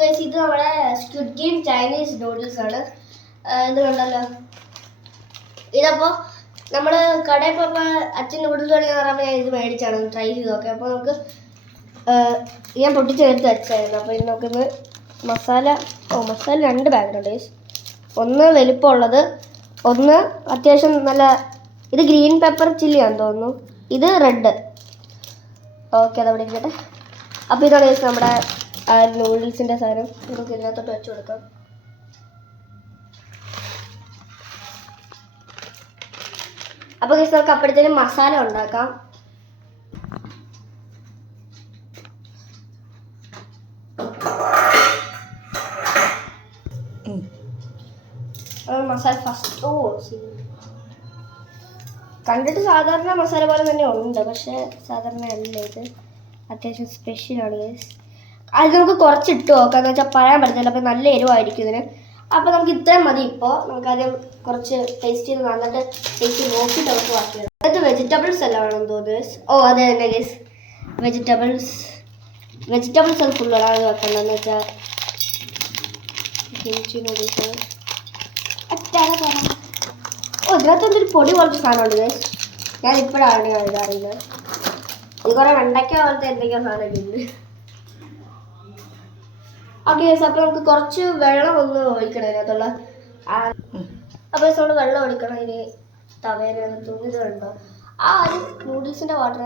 Guys ഇത് നമ്മുടെ squid game Chinese noodles ആണ്. ഇത് കണ്ടല്ലോ. ഇതപ്പോൾ നമ്മൾ കടയിൽ പോയപ്പോൾ അച്ഛൻ നൂഡിൽസ് വേണമെന്ന് പറയുമ്പോൾ ഞാൻ ഇത് മേടിച്ചാണ് ട്രൈ ചെയ്ത് നോക്കാം. അപ്പോൾ നമുക്ക് ഞാൻ പൊട്ടിച്ചെടുത്ത് വെച്ചായിരുന്നു. അപ്പോൾ ഇത് നമുക്കിന്ന് മസാല മസാല 2 ബാഗുണ്ട് ഗൈസ്. ഒന്ന് വലിപ്പമുള്ളത്, ഒന്ന് അത്യാവശ്യം നല്ല, ഇത് ഗ്രീൻ പെപ്പർ ചില്ലിയാണെന്ന് തോന്നുന്നു, ഇത് റെഡ്. ഓക്കെ, അതവിടെ ഇരിക്കട്ടെ. അപ്പോൾ ഇതാണ് ഗൈസ് നമ്മുടെ നൂഡിൽസിൻ്റെ സാധനം. നമുക്ക് ഇതിനകത്തോട്ട് വെച്ച് കൊടുക്കാം. അപ്പോൾ ഗൈസ് നമുക്ക് അപ്പോഴത്തേനും മസാല ഉണ്ടാക്കാം. മസാല ഫസ്റ്റ് കണ്ടിട്ട് സാധാരണ മസാല പോലെ തന്നെ ഉണ്ട്, പക്ഷേ സാധാരണ അല്ല, ഇത് അത്യാവശ്യം സ്പെഷ്യലാണ് ഗൈസ്. അത് നമുക്ക് കുറച്ചിട്ട് നോക്കാം, എന്ന് വെച്ചാൽ പറയാൻ പറ്റത്തില്ല, അപ്പോൾ നല്ല എരിവായിരിക്കും ഇതിന്. അപ്പോൾ നമുക്ക് ഇത്രയും മതി. ഇപ്പോൾ നമുക്കാദ്യം കുറച്ച് ടേസ്റ്റ് ചെയ്ത് നന്നിട്ട് ടേസ്റ്റ് നോക്കിയിട്ട് നമുക്ക് ബാക്കി വരാം. അത് വെജിറ്റബിൾസ് എല്ലാം വേണമെന്ന് തോന്നുന്നു ഗൈസ്. അതെ തന്നെ ഗൈസ്, വെജിറ്റബിൾസ് അത് ഫുള്ളാണ് അത് വെക്കേണ്ടതെന്ന് വെച്ചാൽ നൂഡിൽസ്. ഇതിനകത്ത് എന്തൊരു പൊടി പോലത്തെ സാധനമുണ്ട് ഗൈസ്. ഞാൻ ഇപ്പോഴാണ് അറിയുന്നത്. ഇത് കുറേ വെണ്ടയ്ക്ക പോലത്തെ എന്തൊക്കെയോ സാധനമൊക്കെ ഉണ്ട്. ഓക്കെ ഗൈസ്, അപ്പോൾ നമുക്ക് കുറച്ച് വെള്ളം ഒന്ന് ഒഴിക്കണം ഇതിനകത്തുള്ള. അപ്പോൾ നമ്മൾ വെള്ളം ഒഴിക്കണം. ഇനി തവേനകത്ത് ഇത് കണ്ടോ, ആ ഒരു നൂഡിൽസിൻ്റെ വാട്ടർ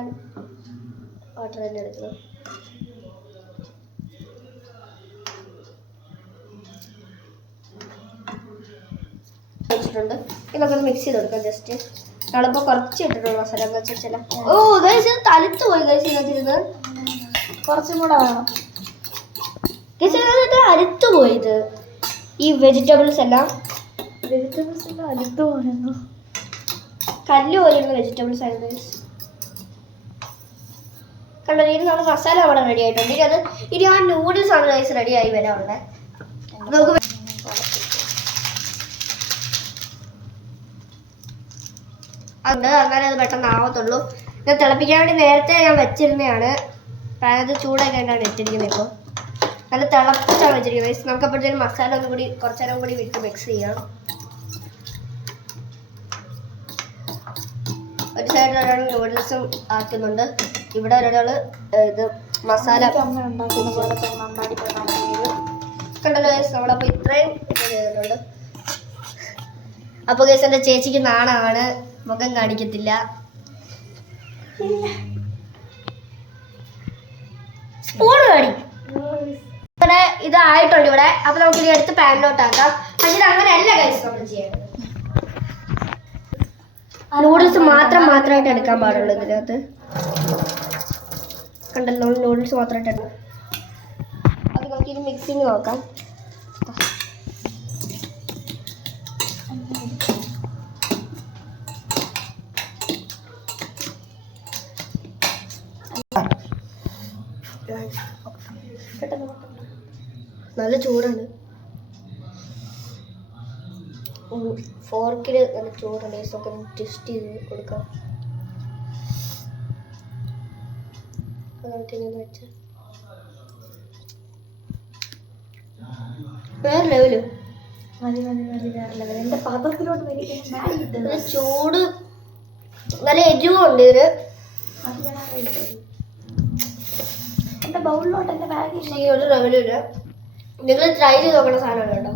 തന്നെ എടുക്കണം. വെച്ചിട്ടുണ്ട്. ഇതൊക്കെ ഒന്ന് മിക്സ് ചെയ്ത് കൊടുക്കാം ജസ്റ്റ്. നമ്മളിപ്പോൾ കുറച്ച് ഇട്ടിട്ടുള്ള മസാല എന്ന് വെച്ചാൽ ചില ഗൈസ് ഇത് തലുത്ത് പോയി ഗൈസ്. ഇതിനകത്തിരുന്ന് കുറച്ചും കൂടെ വേണം ഗൈസ്. ഇതിനകത്ത് അലുത്ത് പോയത് ഈ വെജിറ്റബിൾസ് എല്ലാം അലുത്ത് പോയിരുന്നു. കല്ല് പോലെയുള്ള വെജിറ്റബിൾസ് ആയിരുന്നു ഗൈസ്. കണ്ടോ, ഇത് നമ്മുടെ മസാല അവിടെ റെഡി ആയിട്ടുണ്ട്. ഇനി ആ നൂഡിൽസ് ആണ് ഗൈസ് റെഡി ആയി വരാറുള്ളത്. നമുക്ക് അങ്ങനെ അത് പെട്ടെന്ന് ആവത്തുള്ളൂ. ഞാൻ തിളപ്പിക്കാൻ വേണ്ടി നേരത്തെ ഞാൻ വെച്ചിരുന്നതാണ്. അതായത് ചൂടാക്കി വേണ്ടിയാണ് ഇട്ടിരിക്കുന്നത്. ഇപ്പോൾ നല്ല തിളപ്പിച്ചാണ് വെച്ചിരിക്കുന്നത്. നമുക്ക് അപ്പോഴത്തേനും മസാല ഒന്നും കൂടി കുറച്ച് നേരം കൂടി വിട്ട് മിക്സ് ചെയ്യാം. ഒരു സൈഡിൽ ഒരാൾ നൂഡിൽസും ആക്കുന്നുണ്ട്, ഇവിടെ ഒരാൾ ഇത് മസാല ഉണ്ടാക്കുന്ന പോലെ കണ്ടല്ലോ ഗൈസ്. നമ്മളപ്പോൾ ഇത്രയും ചെയ്തിട്ടുണ്ട്. അപ്പോൾ ഗൈസ് എൻ്റെ ചേച്ചിക്ക് നാണമാണ്, മുഖം കാണിക്കത്തില്ല. സ്പൂൺ കാണിക്കും. ഇവിടെ ഇതായിട്ടുണ്ട് ഇവിടെ. അപ്പൊ നമുക്ക് ഇനി എടുത്ത് പാനിലോട്ടാക്കാം. പക്ഷെ ഇത് അങ്ങനെയല്ല ഗൈസ് നമ്മൾ ചെയ്യേണ്ടത്. നൂഡിൽസ് മാത്രമായിട്ട് എടുക്കാൻ പാടുള്ളൂ ഇതിനകത്ത്. കണ്ടല്ലോ, നൂഡിൽസ് മാത്രമായിട്ട് എടുക്കാം. അത് നമുക്ക് ഇനി മിക്സിങ് നോക്കാം. നല്ല ചൂടാണ്, ഫോർക്കിൽ നല്ല ചൂടുണ്ട്. ഒക്കെ ടെസ്റ്റ് ചെയ്ത് കൊടുക്കാം. വേറെ ലെവല് എൻ്റെ പാത്രത്തിലോട്ട് ചൂട് നല്ല എരിവുണ്ട് ഇതിന്. എൻ്റെ ബൗളിലോട്ട് എൻ്റെ ബാഗ് ഒരു ലെവലില്ല. നിങ്ങൾ ട്രൈ ചെയ്ത് നോക്കണ സാധനമാണ് കേട്ടോ.